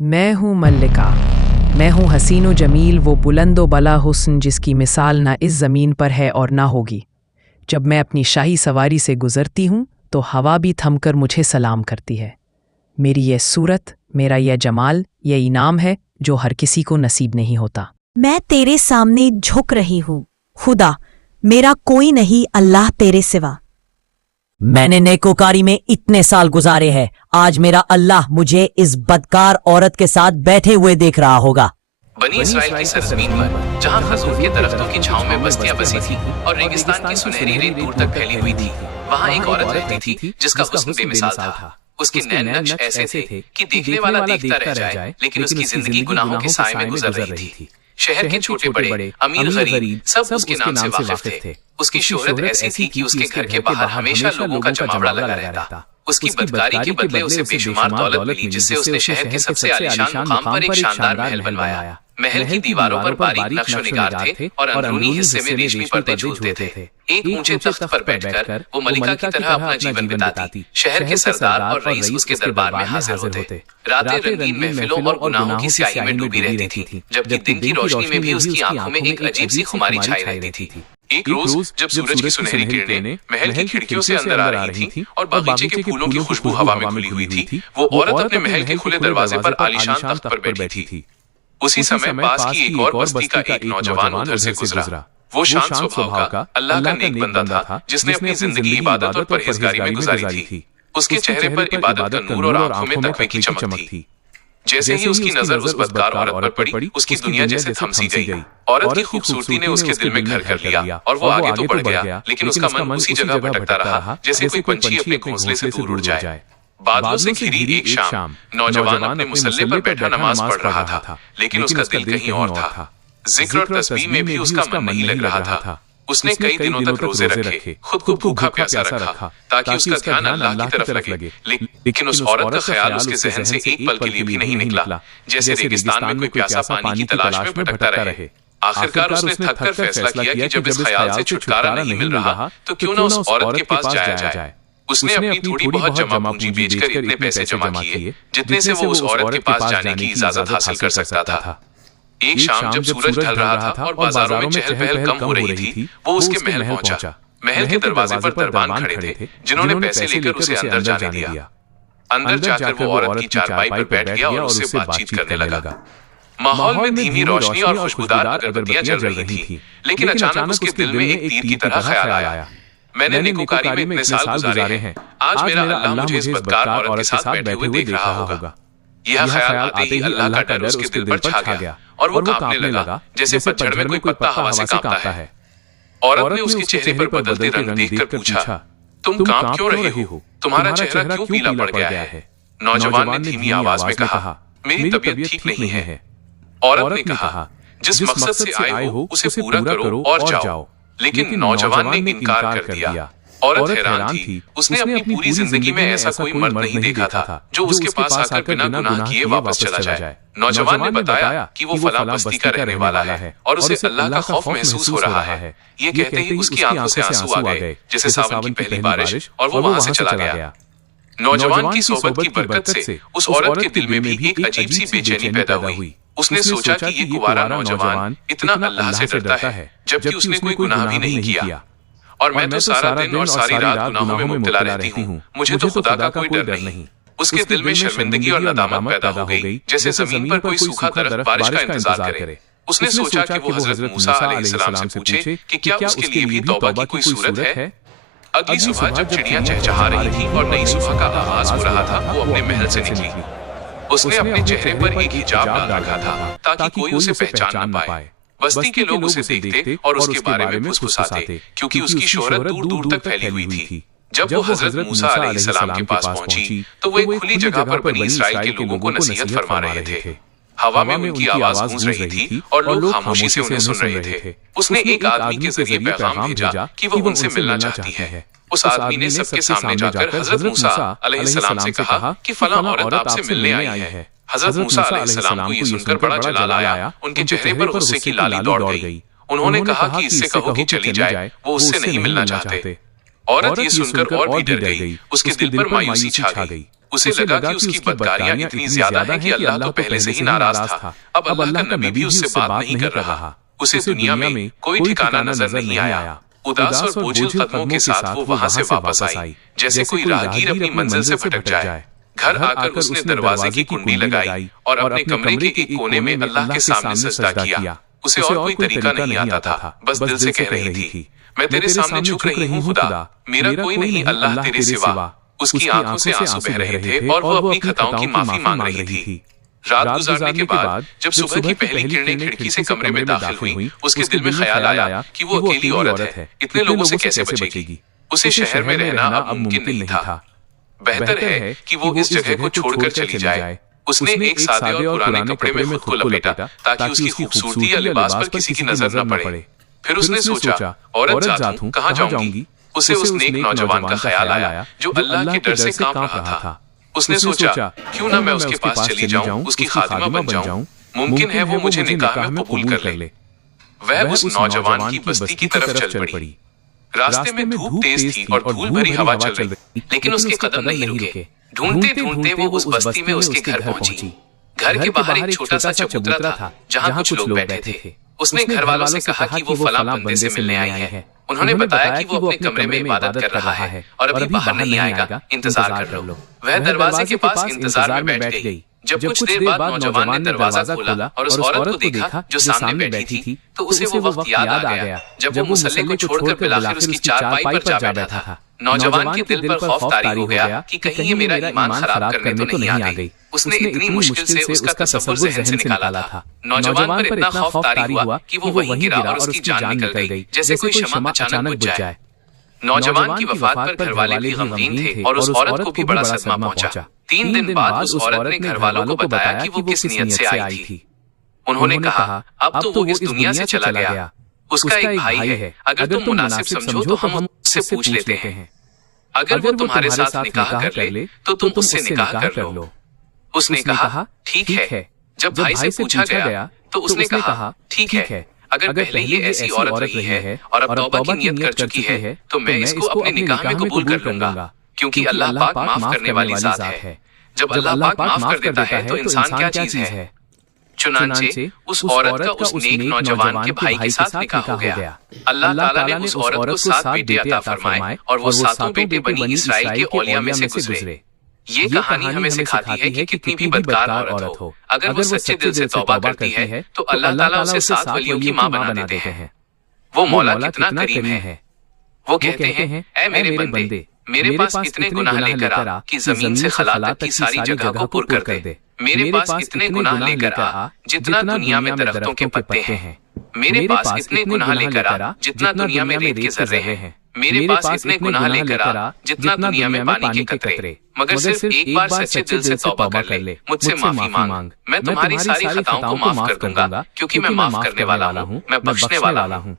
मैं हूँ मल्लिका। मैं हूँ हसीनो जमील, वो बुलंदो बला हुस्न जिसकी मिसाल ना इस ज़मीन पर है और ना होगी। जब मैं अपनी शाही सवारी से गुज़रती हूँ तो हवा भी थमकर मुझे सलाम करती है। मेरी यह सूरत, मेरा यह जमाल, यह इनाम है जो हर किसी को नसीब नहीं होता। मैं तेरे सामने झुक रही हूँ खुदा, मेरा कोई नहीं अल्लाह तेरे सिवा। मैंने नेकोकारी में इतने साल गुजारे हैं, आज मेरा अल्लाह मुझे इस बदकार औरत के साथ बैठे हुए देख रहा होगा। बनी इसराइल की सरजमीन पर जहां खजूर के दरख्तों की छांव में बस्तियां बसी थी और रेगिस्तान की सुनहरी रेत दूर तक फैली हुई थी, वहां एक औरत रहती थी जिसका हुस्न बेमिसाल था। उसके नैन नक्श ऐसे थे कि देखने वाला देखता रह जाए, लेकिन उसकी जिंदगी गुनाहों के साए में गुजर रही थी। शहर के छोटे बड़े, अमीर गरीब सब उसके नाम से वाकिफ थे। उसकी शोहरत ऐसी थी कि उसके घर के बाहर हमेशा लोगों का जमावड़ा लगा रहता। उसकी बदकारी के बदले उसे बेशुमार दौलत मिली, जिससे उसने शहर के सबसे आलीशान मुकाम पर एक शानदार महल बनवाया। महल की दीवारों पर बारीक नक्शो निगार थे और अंदरूनी हिस्से में रेशमी पर्दे झूलते थे। एक ऊंचे तख्त पर बैठकर वो मलिका की तरह अपना जीवन बिताती। शहर के सरदार और रईस उसके दरबार में हाजिर होते। रातें रंगीन महफिलों और गुनाहों की स्याही में डूबी रहती थी, जबकि दिन की रोशनी में भी उसकी आंखों में एक अजीब सी खुमारी छाई रहती थी। एक रोज जब सूरज की सुनहरी किरणें महल की खिड़कियों से अंदर आ रही थीं और बागीचे के फूलों की खुशबू हवा में खुली हुई थी, वो औरत अपने महल के खुले दरवाजे पर आलीशान तख्त पर बैठी थी। उसी समय पास की एक और बस्ती का एक नौजवान उधर से गुजरा। वो शांत स्वभाव का अल्लाह का नेक बंदा था, जिसने अपनी जिंदगी इबादत और परहेजगारी में गुजारी थी। उसके चेहरे पर इबादत का नूर और आंखों में तकवे की चमक थी। जैसे ही उसकी नजर उस बदकार औरत पर पड़ी, उसकी दुनिया जैसे थमसी गई। औरत की खूबसूरती ने उसके दिल में घर कर लिया और वो आगे तो बढ़ गया, लेकिन उसका मन उसी जगह भटकता रहा जैसे कोई पंछी अपने घोंसले से दूर उड़ जाए। बादलों से घिरी एक शाम नौजवान अपने मुसल्ले पर बैठा नमाज पढ़ रहा था, लेकिन उसका दिल कहीं और था। जिक्र और तस्बीह में भी उसका मन नहीं लग रहा था। उसने कई दिनों तक रोजे रखे, खुद को भूखा प्यासा रखा ताकि उसका ध्यान अल्लाह की तरफ लगे। लेकिन उस औरत का ख्याल उसके जहन से एक पल के लिए भी नहीं निकला, जैसे रेगिस्तान में कोई प्यासा पानी की तलाश में भटकता रहे। आखिरकार उसने थककर फैसला किया कि जब इस ख्याल से छुटकारा नहीं मिल रहा तो क्यों न उस औरत के पास जाया जाए। उसने अपनी थोड़ी बहुत जमा पूंजी बेचकर इतने पैसे जमा किए जितने से वो उस औरत के पास जाने की इजाजत हासिल कर सकता था। एक शाम जब सूरज ढल रहा था और बाजारों में चहल पहल कम हो रही थी, वो उसके महल पहुंचा। महल के दरवाजे पर दरबान खड़े थे, जिन्होंने पैसे लेकर उसे अंदर जाने दिया। अंदर जाकर वो औरत की चारपाई पर बैठ गया और उससे बातचीत करने लगा। माहौल में धीमी रोशनी और खुशबूदार अगरबत्तियां जल रही थी, लेकिन अचानक उसके दिल में एक तीर की तरह ख्याल आया। मैंने नेकोकारी में इतने साल गुजारे हैं, आज मेरा अल्लाह मुझे इस बदकार औरत के साथ बैठे हुए देख रहा होगा। यह ख्याल आते ही अल्लाह का डर उसके दिल पर छा गया और वो कांपने लगा, जैसे पतझड़ में कोई पत्ता हवा से कांपता है। औरत ने उसके चेहरे पर बदलते रंग देखकर पूछा, तुम कांप क्यों रही हो? तुम्हारा चेहरा क्यों पीला पड़ गया है? नौजवान ने धीमी आवाज में कहा, मेरी तबीयत ठीक नहीं है। औरत ने कहा, जिस मकसद से आए हो उसे पूरा करो और जाओ। लेकिन नौजवान ने इनकार कर दिया। औरत हैरान थी, उसने अपनी पूरी जिंदगी में ऐसा कोई मर्द नहीं देखा था जो उसके पास आकर बिना गुनाह किए वापस चला जाए। नौजवान ने बताया कि वो फलां बस्ती का रहने वाला है और उसे अल्लाह का खौफ महसूस हो रहा है। ये कहते ही उसकी आंखों से आंसू आ गए, जैसे सावन की पहली बारिश, और वो वहां से चला गया। नौजवान की सोबत की बरकत से उस औरत के दिल में भी एक अजीब सी बेचैनी पैदा हुई। उसने सोचा कि ये कुंवारा नौजवान इतना अल्लाह से डरता है, जबकि उसने कोई गुनाह भी नहीं किया, और मैं तो सारा दिन और सारी रात गुनाहों में मुब्तला रहती हूँ। मुझे तो खुदा का कोई डर नहीं। उसके दिल में शर्मिंदगी और नदामत पैदा हो गई, जैसे जमीन पर कोई सूखा दरख्त बारिश का इंतजार करे। उसने सोचा कि वो हजरत मूसा अलैहिस्सलाम से पूछे कि क्या उसके लिए भी तौबा की कोई सूरत है। अगली सुबह जब चिड़ियां चहचहा रही थी और नई सुबह का आगाज हो रहा था, वो अपने महल से निकली। उसने अपने चेहरे पर एक हिजाब डाल रखा था ताकि कोई उसे पहचान न पाए। बस्ती के लोग उसे देखते और उसके बारे में फुसफुसाते, क्योंकि उसकी शोहरत दूर दूर तक फैली हुई थी। जब वो हजरत मूसा अलैहिस्सलाम के पास पहुंची तो वो एक खुली जगह पर बनी इसराइल के लोगों को नसीहत फरमा रहे थे। हवा में उनकी आवाज गूंज रही थी और लोग खामोशी से उन्हें सुन रहे थे। उसने एक आदमी के जरिए पैगाम भेजा कि वो उनसे मिलना चाहती है। उस आदमी ने सबके सामने जाकर हजरत मूसा अलैहिस्सलाम से कहा कि फलां औरत आपसे मिलने आई है। हजरत मूसा अलैहिस्सलाम को ये सुनकर बड़ा जलाल आया, उनके चेहरे पर गुस्से की लाली दौड़ गई। उन्होंने कहा कि इससे कहो कि चली जाए, वो उससे नहीं मिलना चाहते। औरत ये सुनकर और भी डर गई, उसके दिल पर मायूसी छा गई। उसे लगा कि उसकी बदकारियां इतनी ज्यादा हैं कि अल्लाह तो पहले से ही नाराज था। अब अल्लाह का नबी भी उससे बात नहीं कर रहा। उसे दुनिया में कोई ठिकाना नजर नहीं आया। उदास और बोझिल कदमों के साथ वो वहां से वापस आई, जैसे कोई राहगीर अपनी मंजिल से भटक जाए। घर आकर उसने दरवाजे की कुंडी लगाई और अपने कमरे के एक कोने में अल्लाह के सामने सजदा किया। उसे और कोई तरीका नहीं आता था, बस दिल से कह रही थी, मैं तेरे सामने झुक रही हूँ खुदा, मेरा कोई नहीं अल्लाह तेरे सिवा। उसकी आंखों से आंसू बह रहे थे और वो अपनी खताओं की माफी मांग रही थी। रात गुजारने के बाद जब सुबह की पहली किरणें खिड़की से कमरे में दाखिल हुई, उसके दिल में ख्याल आया कि वो अकेली औरत है, इतने लोगों से कैसे बचेगी। उसे शहर में रहना अब मुमकिन नहीं था। बेहतर है कि वो इस जगह को छोड़कर चली जाए। उसने एक सादे और पुराने कपड़े में खुद को लपेटा ताकि उसकी खूबसूरती या लिबास पर किसी की नजर न पड़े। फिर उसने सोचा, औरत जात हूँ, कहाँ जाऊंगी। उसे उस नेक नौजवान का ख्याल आया जो अल्लाह के डर से कांप रहा था। उसने सोचा, क्यों ना मैं उसके पास चली जाऊं, उसकी खादिमा बन जाऊं, मुमकिन है वो मुझे निकाह में कबूल कर ले। वह उस नौजवान की बस्ती की तरफ चल पड़ी। रास्ते में धूप तेज थी और धूल भरी हवा चल रही, लेकिन उसके कदम नहीं रुके। ढूंढते ढूंढते वो उस बस्ती में उसके घर पहुंची। घर के बाहर एक छोटा सा चबूतरा था जहाँ कुछ लोग बैठे थे। उसने घर वालों से कहा कि वो फलां बंदे से मिलने आई है। उन्होंने बताया कि वो अपने कमरे में इबादत कर रहा है और अभी बाहर नहीं आएगा, इंतजार कर लो। वह दरवाजे के पास इंतजार में बैठ गई। जब कुछ देर बाद नौजवान ने दरवाजा खोला और उस औरत को देखा जो सामने बैठी थी, तो उसे वो वक्त याद आ गया जब वो मुसल्ले को छोड़कर बिलाखिर उसकी चारपाई पर जा बैठा था। नौजवान के दिल पर खौफ तारी हो गया कि कहीं ये मेरा ईमान खराब करने तो नहीं आ गई। उसने इतनी मुश्किल से उसका तसव्वुर जहन से निकाला था। नौजवान पर इतना खौफ तारी हुआ कि वो वहीं गिरा और उसकी जान निकल गई, जैसे कोई शम्मा अचानक बुझ जाए। नौजवान की वफात पर घर वाले भी गमगीन थे और उस औरत को भी बड़ा सदमा पहुंचा। 3 दिन बाद उस औरत ने घर वालों को बताया कि वो किस नियत से आई थी। उन्होंने कहा, अब तो वो इस दुनिया से चला गया, उसका एक भाई है, अगर तुम मुनासिब समझो तो हम उससे पूछ लेते हैं। अगर वो तुम्हारे साथ निकाह कर ले तो तुम उससे निकाह कर लो। उसने कहा, ठीक है। जब भाई से पूछा गया तो उसने कहा, ठीक है, अगर पहले ये ऐसी औरत रही है और अब तौबा की नियत कर चुकी है तो मैं इसको अपने निकाह में कबूल कर लूंगा, क्योंकि अल्लाह पाक माफ करने वाली जात है। जब अल्लाह पाक माफ कर देता है तो इंसान क्या चीज है। चुनांचे उस औरत का उस नेक नौजवान के भाई के साथ निकाह हो गया। अल्लाह ताला ने उस औरत को 7 बेटे अता फरमाए और वो 7 बेटे बनी इसराइल के औलिया में से गुजरे। ये कहानी हमें सिखाती है कि कितनी भी बदकार औरत हो, अगर वो सच्चे दिल से तौबा करती है तो अल्लाह ताला उसे 7 वलियों की मां बना देते हैं। वो मौला कितना करीम है। वो कहते हैं, ऐ मेरे बंदे, मेरे पास इतने गुनाह लेकर आ कि जमीन से खला तक की सारी जगह को पुर कर दे। मेरे पास इतने गुनाह लेकर आ जितना दुनिया में दरख्तों के पत्ते हैं। मेरे पास इतने गुनाह लेकर आ जितना दुनिया में रेत के जर्रे हैं। मेरे पास इतने गुनाह लेकर आ जितना दुनिया में पानी के कतरे। मगर सिर्फ एक बार सच्चे दिल से तौबा कर ले, मुझसे माफी मांग, मैं तुम्हारी सारी खताओं को माफ कर दूंगा, क्योंकि मैं माफ करने वाला हूँ, मैं बख्शने वाला हूँ।